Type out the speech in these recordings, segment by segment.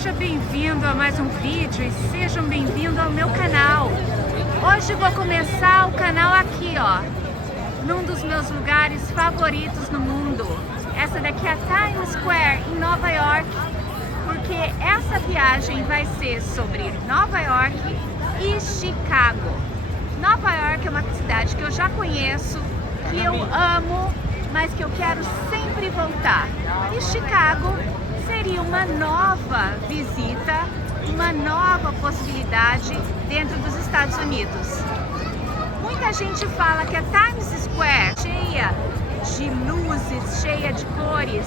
Seja bem-vindo a mais um vídeo e sejam bem-vindos ao meu canal. Hoje vou começar o canal aqui, ó, num dos meus lugares favoritos no mundo. Essa daqui é a Times Square, em Nova York, porque essa viagem vai ser sobre Nova York e Chicago. Nova York é uma cidade que eu já conheço, que eu amo, mas que eu quero sempre voltar. E Chicago seria uma nova visita, uma nova possibilidade dentro dos Estados Unidos. Muita gente fala que a Times Square, cheia de luzes, cheia de cores,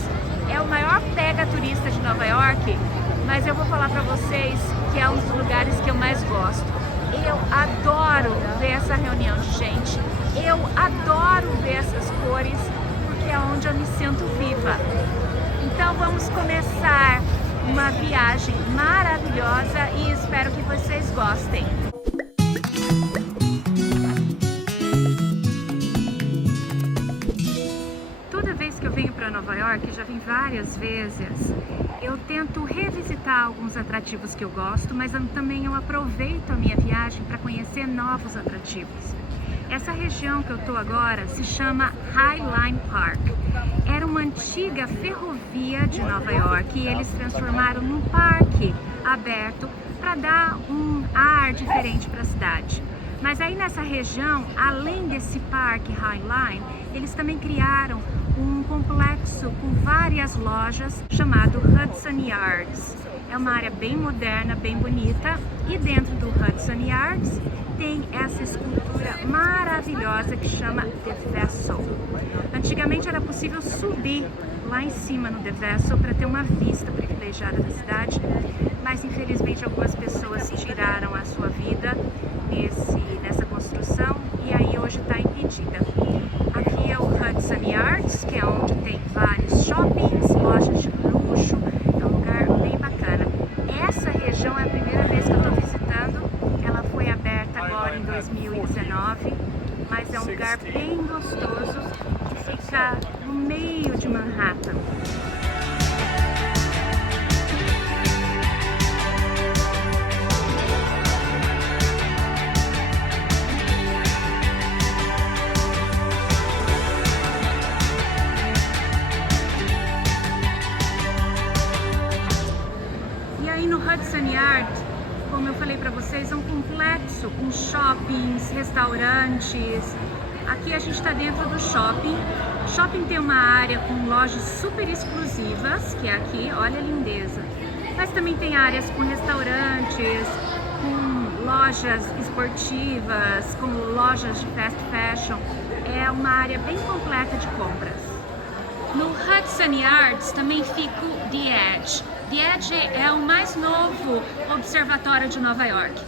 é o maior pega turista de Nova York, mas eu vou falar para vocês que é um dos lugares que eu mais gosto. Eu adoro ver essa reunião de gente, eu adoro ver essas cores, porque é onde eu me sinto viva. Então vamos começar uma viagem maravilhosa e espero que vocês gostem. Toda vez que eu venho para Nova York, já vim várias vezes, eu tento revisitar alguns atrativos que eu gosto, mas também eu aproveito a minha viagem para conhecer novos atrativos. Essa região que eu estou agora se chama High Line Park. Era uma antiga ferrovia de Nova York e eles transformaram num parque aberto para dar um ar diferente para a cidade. Mas aí nessa região, além desse parque High Line, eles também criaram um complexo com várias lojas chamado Hudson Yards. É uma área bem moderna, bem bonita, e dentro do Hudson Yards tem essa escultura maravilhosa que chama The Vessel. Antigamente era possível subir lá em cima no The Vessel para ter uma vista privilegiada da cidade, mas infelizmente algumas pessoas tiraram a sua vida nessa construção e aí hoje está impedida. Aqui é o Hudson Yards, que é onde tem vários shoppings, lojas de luxo, é um lugar bem bacana. Essa região é a primeira vez que eu estou visitando, ela foi aberta agora em 2019, mas é um lugar bem gostoso que fica no meio de Manhattan. E aí no Hudson Yard, como eu falei para vocês, é um complexo com shoppings, restaurantes. Aqui a gente está dentro do shopping. O shopping tem uma área com lojas super exclusivas, que é aqui, olha a lindeza. Mas também tem áreas com restaurantes, com lojas esportivas, com lojas de fast fashion. É uma área bem completa de compras. No Hudson Yards também fica o The Edge. The Edge é o mais novo observatório de Nova York.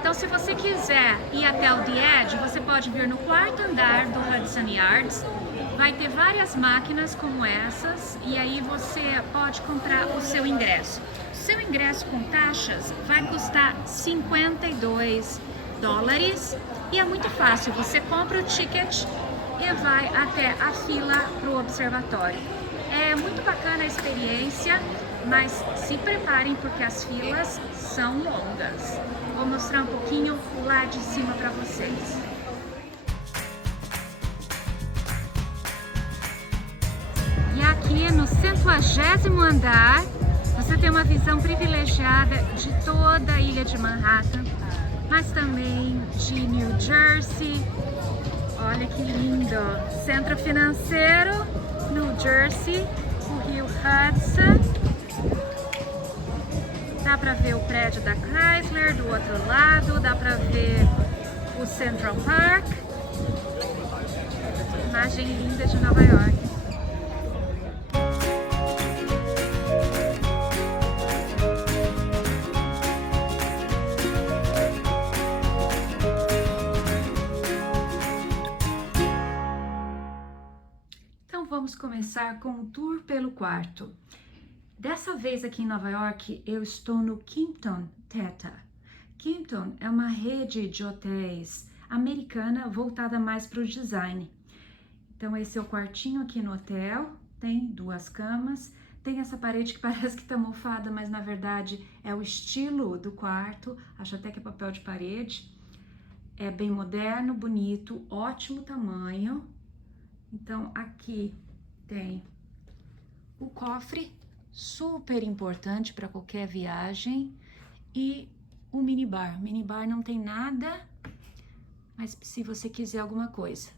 Então, se você quiser ir até o The Edge, você pode vir no quarto andar do Hudson Yards. Vai ter várias máquinas como essas e aí você pode comprar o seu ingresso. O seu ingresso com taxas vai custar $52 e é muito fácil. Você compra o ticket e vai até a fila para o observatório. É muito bacana a experiência, mas se preparem porque as filas são longas. Vou mostrar um pouquinho lá de cima para vocês. E aqui no 150º andar, você tem uma visão privilegiada de toda a ilha de Manhattan, mas também de New Jersey. Olha que lindo! Centro financeiro, New Jersey, o rio Hudson. Dá pra ver o prédio da Chrysler do outro lado, dá pra ver o Central Park. Imagem linda de Nova York. Então vamos começar com o tour pelo quarto. Dessa vez aqui em Nova York, eu estou no Kimpton Theater. Kimpton é uma rede de hotéis americana voltada mais para o design. Então esse é o quartinho aqui no hotel, tem 2 camas, Tem essa parede que parece que tá mofada, mas na verdade é o estilo do quarto. Acho até que é papel de parede. É bem moderno, bonito, ótimo tamanho. Então aqui tem o cofre, super importante para qualquer viagem. E o minibar. Minibar não tem nada, mas se você quiser alguma coisa.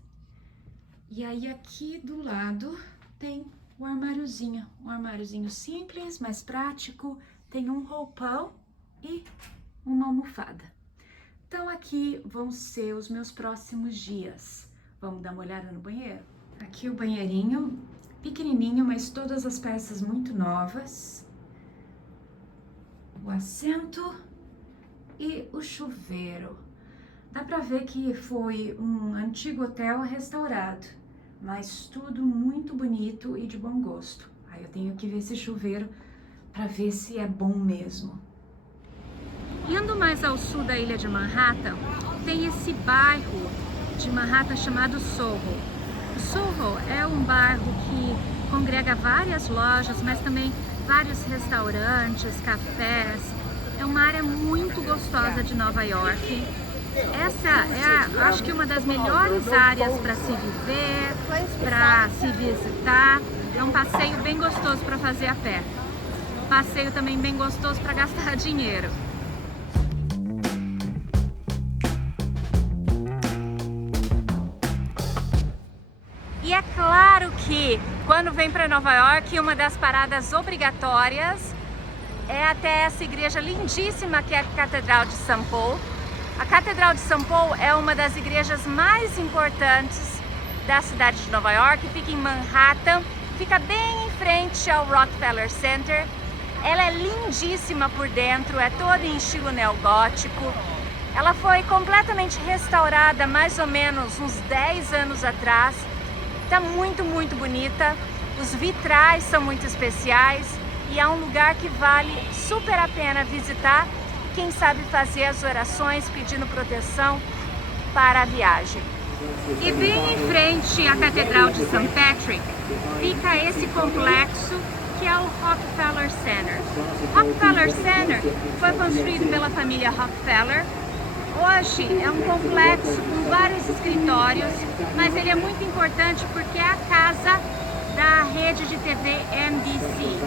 E aí aqui do lado tem um armáriozinho simples, mas prático. Tem um roupão e uma almofada. Então aqui vão ser os meus próximos dias. Vamos dar uma olhada no banheiro? Aqui o banheirinho, pequenininho, mas todas as peças muito novas. O assento e o chuveiro. Dá pra ver que foi um antigo hotel restaurado, mas tudo muito bonito e de bom gosto. Aí eu tenho que ver esse chuveiro para ver se é bom mesmo. Indo mais ao sul da ilha de Manhattan, tem esse bairro de Manhattan chamado Soho. O Soho é um bairro que congrega várias lojas, mas também vários restaurantes, cafés. É uma área muito gostosa de Nova York. Essa é, acho que, uma das melhores áreas para se viver, para se visitar. É um passeio bem gostoso para fazer a pé. Passeio também bem gostoso para gastar dinheiro. E é claro que, quando vem para Nova York, uma das paradas obrigatórias é até essa igreja lindíssima que é a Catedral de St. Paul. A Catedral de St. Paul é uma das igrejas mais importantes da cidade de Nova York, fica em Manhattan, fica bem em frente ao Rockefeller Center. Ela é lindíssima por dentro, é toda em estilo neogótico. Ela foi completamente restaurada mais ou menos uns 10 anos atrás. Está muito, muito bonita. Os vitrais são muito especiais e é um lugar que vale super a pena visitar. Quem sabe fazer as orações pedindo proteção para a viagem. E bem em frente à Catedral de St. Patrick fica esse complexo que é o Rockefeller Center. Rockefeller Center foi construído pela família Rockefeller. Hoje é um complexo com vários escritórios, mas ele é muito importante porque é a casa da rede de TV NBC.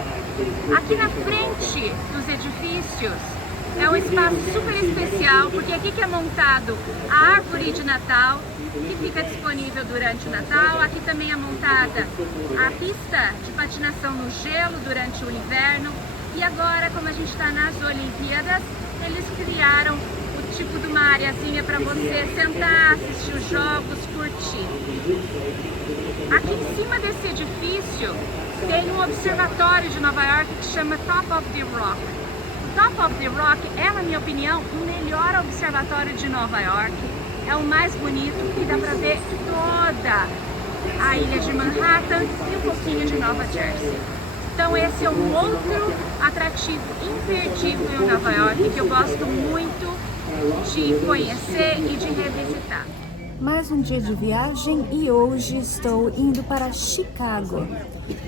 Aqui na frente dos edifícios é um espaço super especial, porque aqui que é montado a árvore de Natal, que fica disponível durante o Natal. Aqui também é montada a pista de patinação no gelo durante o inverno. E agora, como a gente está nas Olimpíadas, eles criaram o tipo de uma areazinha para você sentar, assistir os jogos, curtir. Aqui em cima desse edifício tem um observatório de Nova York que chama Top of the Rock. Top of the Rock é, na minha opinião, o melhor observatório de Nova York. É o mais bonito e dá pra ver toda a ilha de Manhattan e um pouquinho de Nova Jersey. Então esse é um outro atrativo imperdível em Nova York que eu gosto muito de conhecer e de revisitar. Mais um dia de viagem e hoje estou indo para Chicago.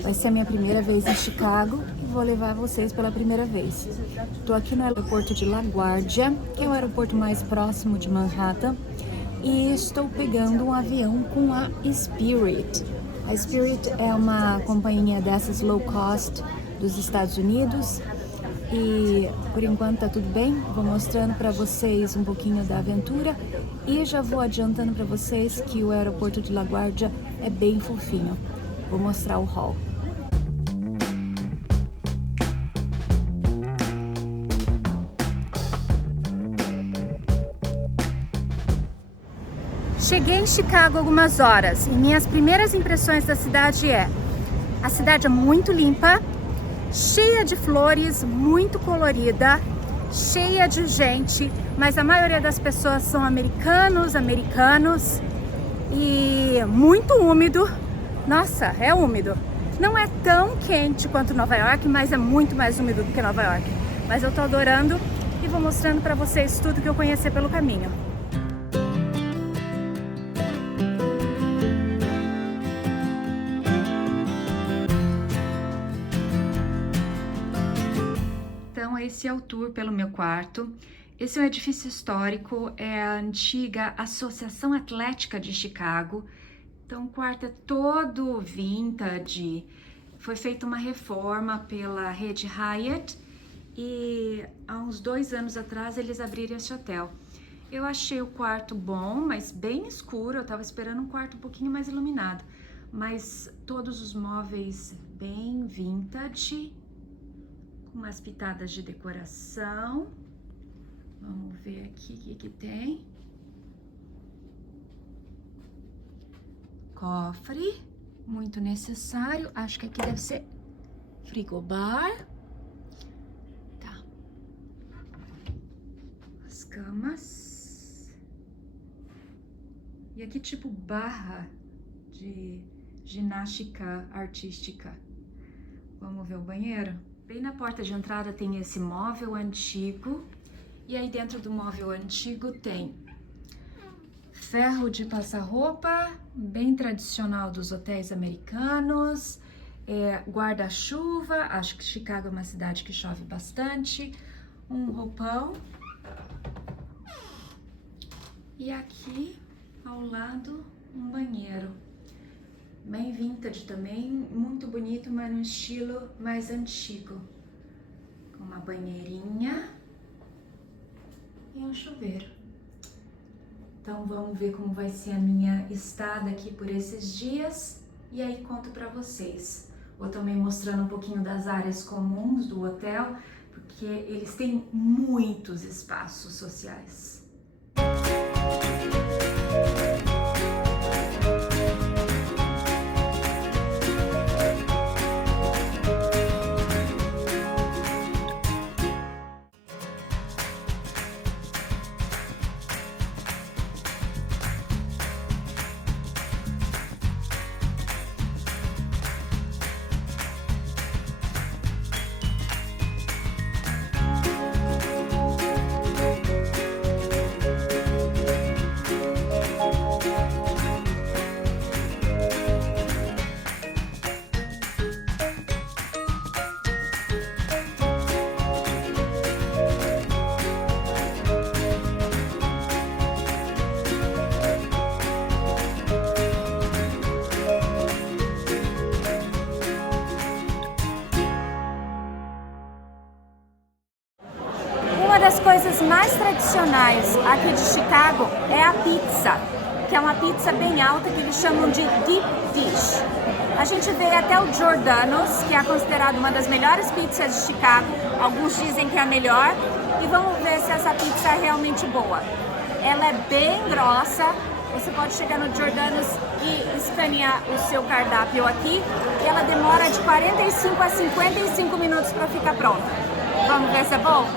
Vai ser a minha primeira vez em Chicago e vou levar vocês pela primeira vez. Estou aqui no aeroporto de LaGuardia, que é o aeroporto mais próximo de Manhattan, e estou pegando um avião com a Spirit. A Spirit é uma companhia dessas low cost dos Estados Unidos. E por enquanto tá tudo bem, vou mostrando para vocês um pouquinho da aventura e já vou adiantando para vocês que o aeroporto de LaGuardia é bem fofinho. Vou mostrar o hall. Cheguei em Chicago há algumas horas e minhas primeiras impressões da cidade a cidade é muito limpa, cheia de flores, muito colorida, cheia de gente, mas a maioria das pessoas são americanos e muito úmido. Nossa, é úmido. Não é tão quente quanto Nova York, mas é muito mais úmido do que Nova York. Mas eu tô adorando e vou mostrando pra vocês tudo que eu conheci pelo caminho. esse é o tour pelo meu quarto. Esse é um edifício histórico, é a antiga Associação Atlética de Chicago. Então o quarto é todo vintage. Foi feita uma reforma pela rede Hyatt e há uns 2 anos atrás eles abriram esse hotel. Eu achei o quarto bom, mas bem escuro. Eu tava esperando um quarto um pouquinho mais iluminado. Mas todos os móveis bem vintage, com umas pitadas de decoração. Vamos ver aqui o que tem. Cofre, muito necessário. Acho que aqui deve ser frigobar. Tá. As camas. E aqui tipo barra de ginástica artística. Vamos ver o banheiro? Bem na porta de entrada tem esse móvel antigo. E aí dentro do móvel antigo tem ferro de passar roupa, bem tradicional dos hotéis americanos, guarda-chuva, acho que Chicago é uma cidade que chove bastante, um roupão. E aqui ao lado um banheiro, bem vintage também, muito bonito, mas no estilo mais antigo, com uma banheirinha e um chuveiro. Então vamos ver como vai ser a minha estada aqui por esses dias e aí conto pra vocês. Vou também mostrando um pouquinho das áreas comuns do hotel, porque eles têm muitos espaços sociais. Uma das coisas mais tradicionais aqui de Chicago é a pizza, que é uma pizza bem alta que eles chamam de deep dish. A gente vê até o Giordano's, que é considerado uma das melhores pizzas de Chicago. Alguns dizem que é a melhor. E vamos ver se essa pizza é realmente boa. Ela é bem grossa. Você pode chegar no Giordano's e escanear o seu cardápio aqui. E ela demora de 45 a 55 minutos para ficar pronta. Vamos ver se é bom?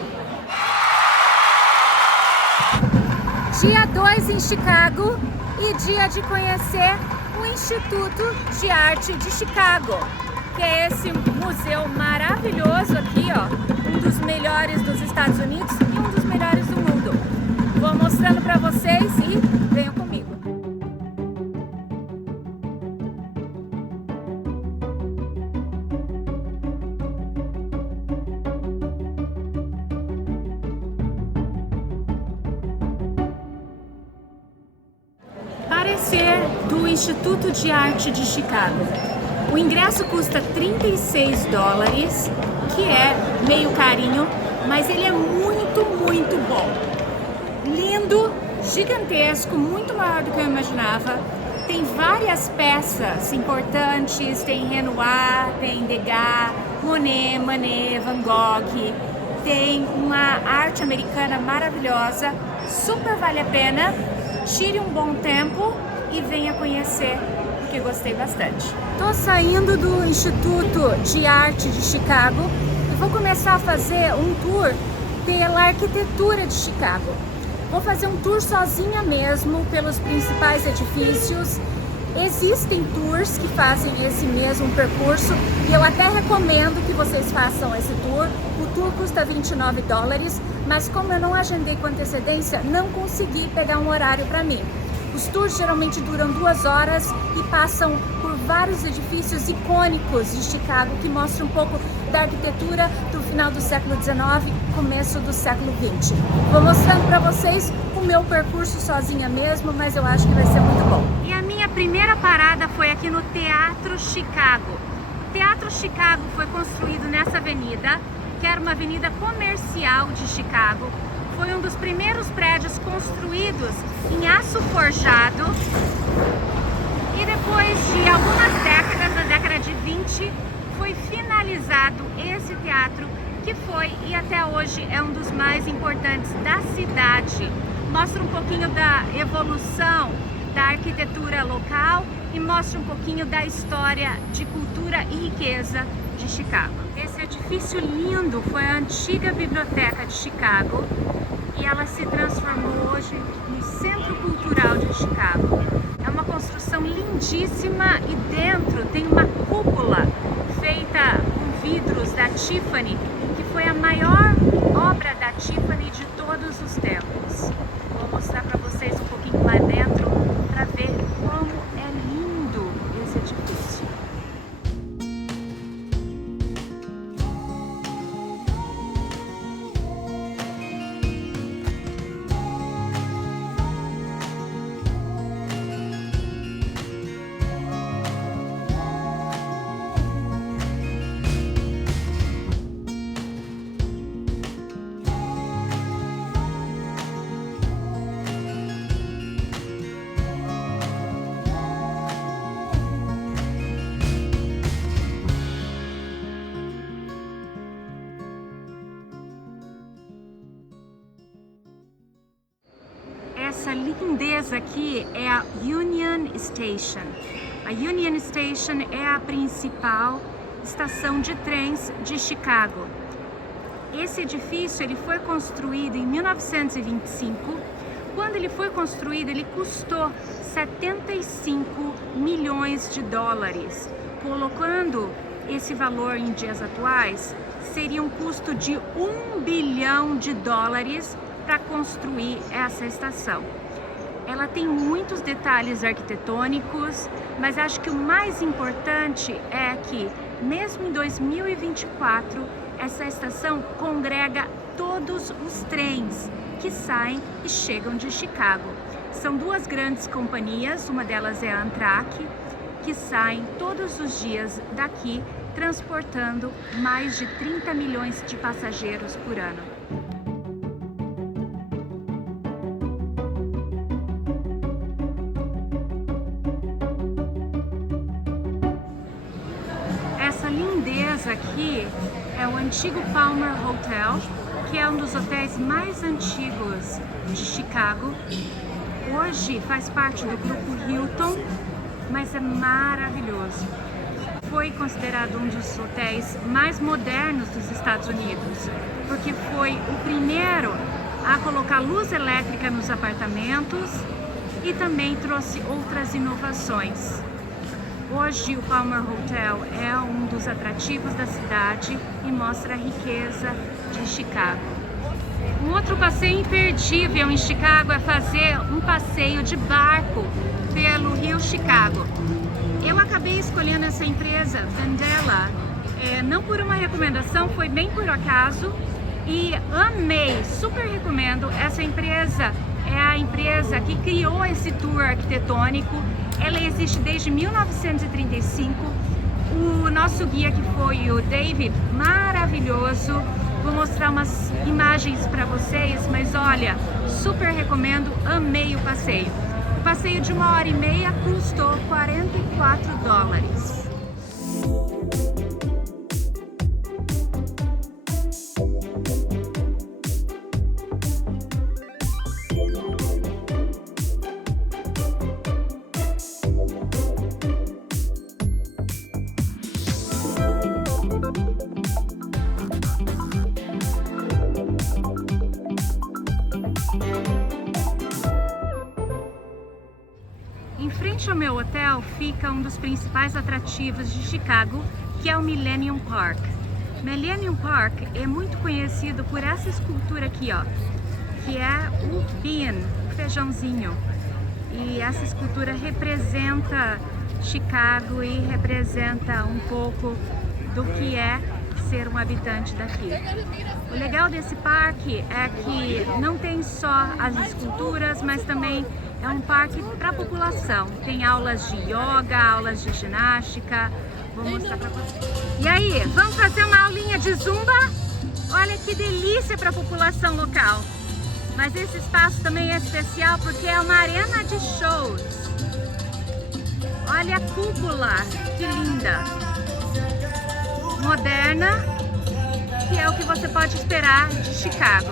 Dia 2 em Chicago e dia de conhecer o Instituto de Arte de Chicago, que é esse museu maravilhoso aqui, ó, um dos melhores dos Estados Unidos e um dos melhores do mundo. Vou mostrando para vocês e venham comigo. Parecer do Instituto de Arte de Chicago. O ingresso custa $36, que é meio carinho, mas ele é muito, muito bom. Lindo, gigantesco, muito maior do que eu imaginava. Tem várias peças importantes, tem Renoir, tem Degas, Monet, Manet, Van Gogh. Tem uma arte americana maravilhosa, super vale a pena. Tire um bom tempo e venha conhecer, porque gostei bastante. Tô saindo do Instituto de Arte de Chicago e vou começar a fazer um tour pela arquitetura de Chicago. Vou fazer um tour sozinha mesmo pelos principais edifícios. Existem tours que fazem esse mesmo percurso e eu até recomendo que vocês façam esse tour. O tour custa $29, mas como eu não agendei com antecedência, não consegui pegar um horário para mim. Os tours geralmente duram 2 horas e passam por vários edifícios icônicos de Chicago que mostram um pouco da arquitetura do final do século XIX, começo do século XX. Vou mostrando para vocês o meu percurso sozinha mesmo, mas eu acho que vai ser muito bom. E a minha primeira parada foi aqui no Teatro Chicago. O Teatro Chicago foi construído nessa avenida, que era uma avenida comercial de Chicago. Foi um dos primeiros prédios construídos em aço forjado. E depois de algumas décadas, na década de 20, foi finalizado esse teatro, que foi e até hoje é um dos mais importantes da cidade. Mostra um pouquinho da evolução da arquitetura local e mostra um pouquinho da história de cultura e riqueza de Chicago. Esse edifício lindo foi a antiga biblioteca de Chicago e ela se transformou hoje no Centro Cultural de Chicago. É uma construção lindíssima e dentro tem uma cúpula feita com vidros da Tiffany, que foi a maior obra da Tiffany de todos os tempos. Vou mostrar para vocês um pouquinho lá dentro para ver como é lindo esse edifício. Essa lindeza aqui é a Union Station. A Union Station é a principal estação de trens de Chicago. Esse edifício ele foi construído em 1925. Quando ele foi construído, ele custou 75 milhões de dólares. Colocando esse valor em dias atuais, seria um custo de 1 bilhão de dólares para construir essa estação. Ela tem muitos detalhes arquitetônicos, mas acho que o mais importante é que, mesmo em 2024, essa estação congrega todos os trens que saem e chegam de Chicago. São duas grandes companhias, uma delas é a Amtrak, que saem todos os dias daqui, transportando mais de 30 milhões de passageiros por ano. Essa lindeza aqui é o antigo Palmer Hotel, que é um dos hotéis mais antigos de Chicago. Hoje faz parte do grupo Hilton, mas é maravilhoso. Foi considerado um dos hotéis mais modernos dos Estados Unidos, porque foi o primeiro a colocar luz elétrica nos apartamentos e também trouxe outras inovações. Hoje o Palmer Hotel é um dos atrativos da cidade e mostra a riqueza de Chicago. Um outro passeio imperdível em Chicago é fazer um passeio de barco pelo rio Chicago. Eu acabei escolhendo essa empresa, Vandella, não por uma recomendação, foi bem por acaso e amei, super recomendo. Essa empresa é a empresa que criou esse tour arquitetônico. Ela existe desde 1935. O nosso guia, que foi o David, maravilhoso. Vou mostrar umas imagens para vocês, mas olha, super recomendo, amei o passeio. O passeio de 1h30 custou 44 dólares. Em frente ao meu hotel fica um dos principais atrativos de Chicago, que é o Millennium Park. Millennium Park é muito conhecido por essa escultura aqui, ó, que é o bean, o feijãozinho. E essa escultura representa Chicago e representa um pouco do que é ser um habitante daqui. O legal desse parque é que não tem só as esculturas, mas também é um parque para a população. Tem aulas de yoga, aulas de ginástica. Vou mostrar para vocês. E aí, vamos fazer uma aulinha de zumba? Olha que delícia para a população local. Mas esse espaço também é especial porque é uma arena de shows. Olha a cúpula, que linda. Moderna, que é o que você pode esperar de Chicago.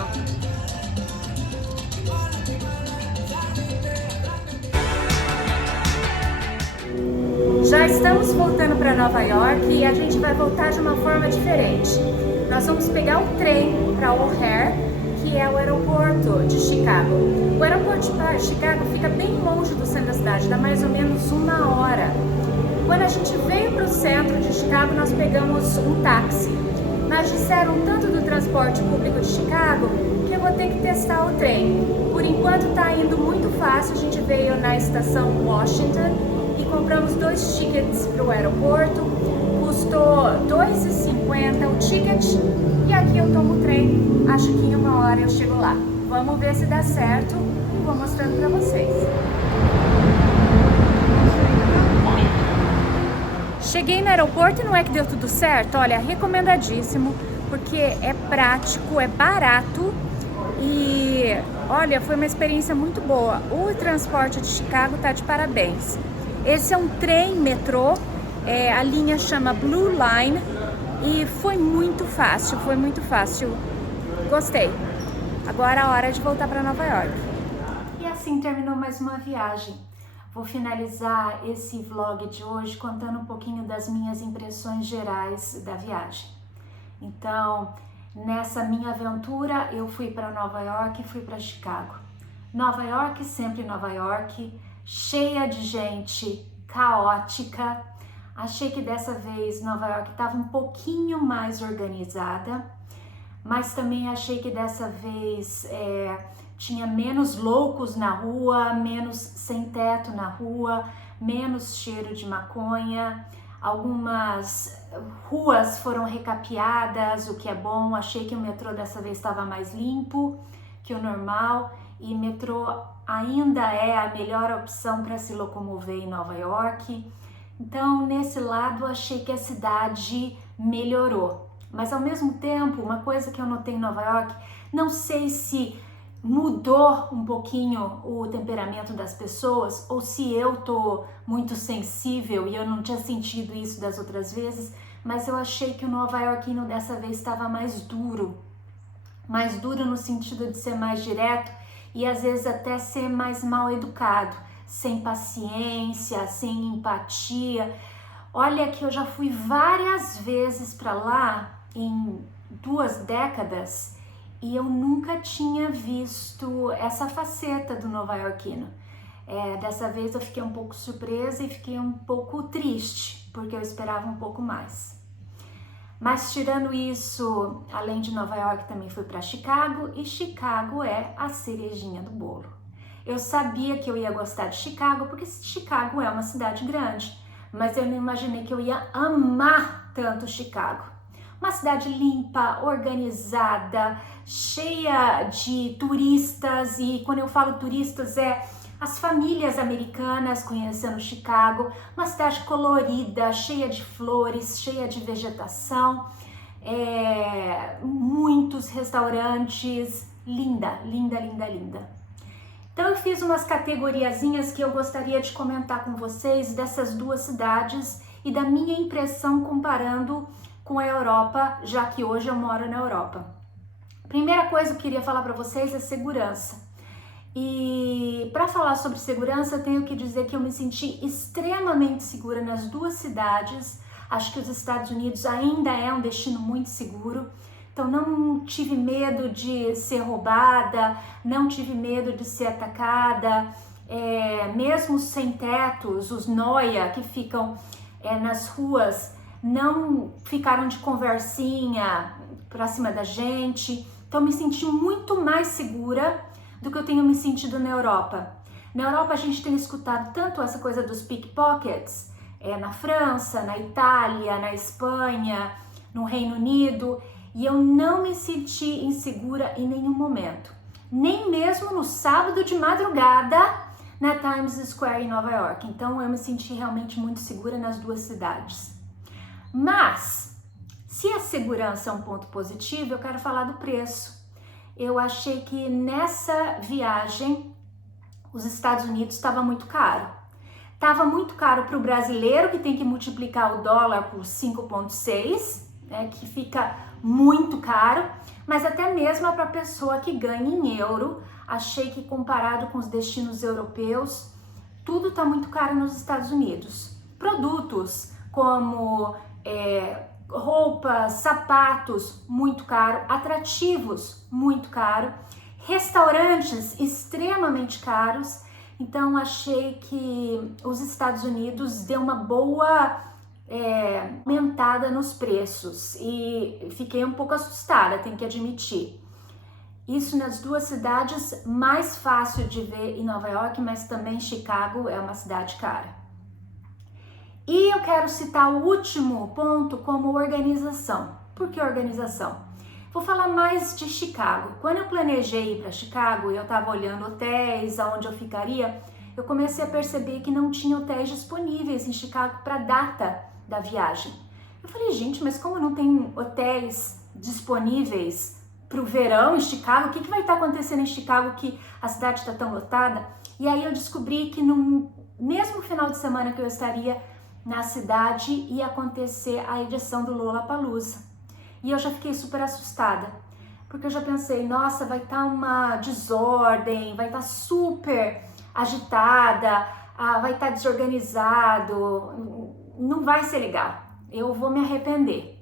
Já estamos voltando para Nova York e a gente vai voltar de uma forma diferente. Nós vamos pegar o trem para O'Hare, que é o aeroporto de Chicago. O aeroporto de Chicago fica bem longe do centro da cidade, dá mais ou menos 1 hora. Quando a gente veio para o centro de Chicago, nós pegamos um táxi. Mas disseram tanto do transporte público de Chicago que eu vou ter que testar o trem. Por enquanto está indo muito fácil, a gente veio na estação Washington e compramos 2 tickets para o aeroporto, custou R$2,50 o ticket e aqui eu tomo o trem, acho que em 1 hora eu chego lá. Vamos ver se dá certo e vou mostrando para vocês. Cheguei no aeroporto e não é que deu tudo certo? Olha, recomendadíssimo, porque é prático, é barato e olha, foi uma experiência muito boa. O transporte de Chicago tá de parabéns. Esse é um trem metrô, a linha chama Blue Line e foi muito fácil, gostei. Agora é a hora de voltar para Nova York. E assim terminou mais uma viagem. Vou finalizar esse vlog de hoje contando um pouquinho das minhas impressões gerais da viagem. Então, nessa minha aventura, eu fui para Nova York e fui para Chicago. Nova York, sempre Nova York, cheia de gente, caótica. Achei que dessa vez Nova York estava um pouquinho mais organizada, mas também achei que dessa vez tinha menos loucos na rua, menos sem teto na rua, menos cheiro de maconha. Algumas ruas foram recapeadas, o que é bom. Achei que o metrô dessa vez estava mais limpo que o normal e metrô ainda é a melhor opção para se locomover em Nova York. Então, nesse lado, achei que a cidade melhorou. Mas, ao mesmo tempo, uma coisa que eu notei em Nova York, não sei se mudou um pouquinho o temperamento das pessoas ou se eu tô muito sensível e eu não tinha sentido isso das outras vezes, mas eu achei que o nova-iorquino dessa vez estava mais duro no sentido de ser mais direto e às vezes até ser mais mal educado, sem paciência, sem empatia. Olha que eu já fui várias vezes para lá em 2 décadas e eu nunca tinha visto essa faceta do nova-iorquino. Dessa vez eu fiquei um pouco surpresa e fiquei um pouco triste, porque eu esperava um pouco mais. Mas tirando isso, além de Nova York, também fui para Chicago e Chicago é a cerejinha do bolo. Eu sabia que eu ia gostar de Chicago porque Chicago é uma cidade grande, mas eu não imaginei que eu ia amar tanto Chicago. Uma cidade limpa, organizada, cheia de turistas e quando eu falo turistas as famílias americanas conhecendo Chicago, uma cidade colorida, cheia de flores, cheia de vegetação, muitos restaurantes, linda, linda, linda, linda. Então eu fiz umas categoriazinhas que eu gostaria de comentar com vocês dessas 2 cidades e da minha impressão comparando com a Europa, já que hoje eu moro na Europa. Primeira coisa que eu queria falar para vocês é segurança. E para falar sobre segurança, eu tenho que dizer que eu me senti extremamente segura nas 2 cidades. Acho que os Estados Unidos ainda é um destino muito seguro. Então não tive medo de ser roubada, não tive medo de ser atacada. Mesmo sem tetos, os noia que ficam nas ruas não ficaram de conversinha pra cima da gente. Então me senti muito mais segura do que eu tenho me sentido na Europa. Na Europa a gente tem escutado tanto essa coisa dos pickpockets, na França, na Itália, na Espanha, no Reino Unido, e eu não me senti insegura em nenhum momento. Nem mesmo no sábado de madrugada na Times Square em Nova York. Então eu me senti realmente muito segura nas duas cidades. Mas, se a segurança é um ponto positivo, eu quero falar do preço. Eu achei que nessa viagem os Estados Unidos estava muito caro. Estava muito caro para o brasileiro, que tem que multiplicar o dólar por 5,6, né, que fica muito caro, mas até mesmo para a pessoa que ganha em euro. Achei que comparado com os destinos europeus, tudo está muito caro nos Estados Unidos. Produtos como roupas, sapatos, muito caro, atrativos, muito caro, restaurantes extremamente caros. Então achei que os Estados Unidos deu uma boa aumentada nos preços e fiquei um pouco assustada, tenho que admitir. Isso nas duas cidades, mais fácil de ver em Nova York, mas também Chicago é uma cidade cara. E eu quero citar o último ponto como organização. Por que organização? Vou falar mais de Chicago. Quando eu planejei ir para Chicago e eu estava olhando hotéis, aonde eu ficaria, eu comecei a perceber que não tinha hotéis disponíveis em Chicago para a data da viagem. Eu falei, gente, mas como não tem hotéis disponíveis para o verão em Chicago, o que vai estar acontecendo em Chicago que a cidade está tão lotada? E aí eu descobri que no mesmo final de semana que eu estaria na cidade ia acontecer a edição do Lollapalooza. E eu já fiquei super assustada, porque eu já pensei, nossa, vai estar uma desordem, vai estar super agitada, vai estar desorganizado, não vai ser legal, eu vou me arrepender.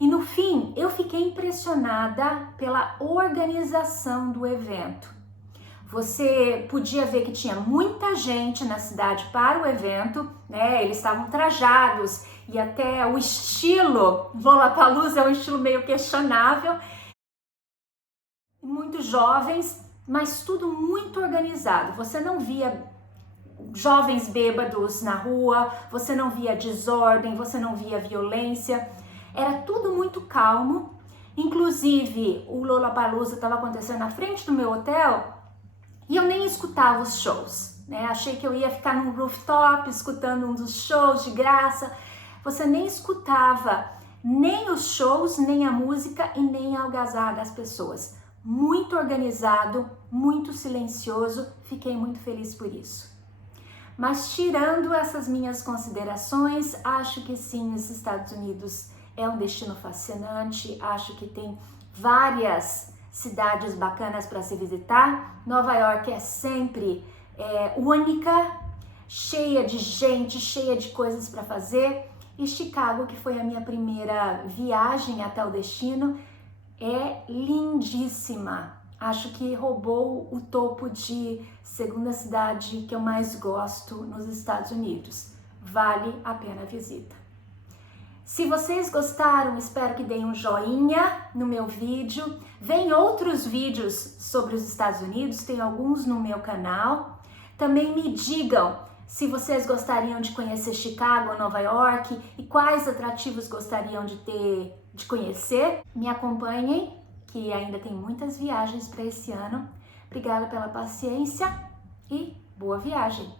E no fim, eu fiquei impressionada pela organização do evento. Você podia ver que tinha muita gente na cidade para o evento, né? Eles estavam trajados e até o estilo Lollapalooza é um estilo meio questionável. Muito jovens, mas tudo muito organizado. Você não via jovens bêbados na rua, você não via desordem, você não via violência. Era tudo muito calmo. Inclusive, o Lollapalooza estava acontecendo na frente do meu hotel e eu nem escutava os shows, né? Achei que eu ia ficar num rooftop escutando um dos shows de graça. Você nem escutava nem os shows, nem a música e nem a algazarra das pessoas. Muito organizado, muito silencioso. Fiquei muito feliz por isso. Mas tirando essas minhas considerações, acho que sim, os Estados Unidos é um destino fascinante. Acho que tem várias cidades bacanas para se visitar. Nova York é sempre única, cheia de gente, cheia de coisas para fazer. E Chicago, que foi a minha primeira viagem até o destino, é lindíssima. Acho que roubou o topo de segunda cidade que eu mais gosto nos Estados Unidos. Vale a pena a visita. Se vocês gostaram, espero que deem um joinha no meu vídeo. Vem outros vídeos sobre os Estados Unidos, tem alguns no meu canal. Também me digam se vocês gostariam de conhecer Chicago ou Nova York e quais atrativos gostariam de conhecer. Me acompanhem, que ainda tem muitas viagens para esse ano. Obrigada pela paciência e boa viagem!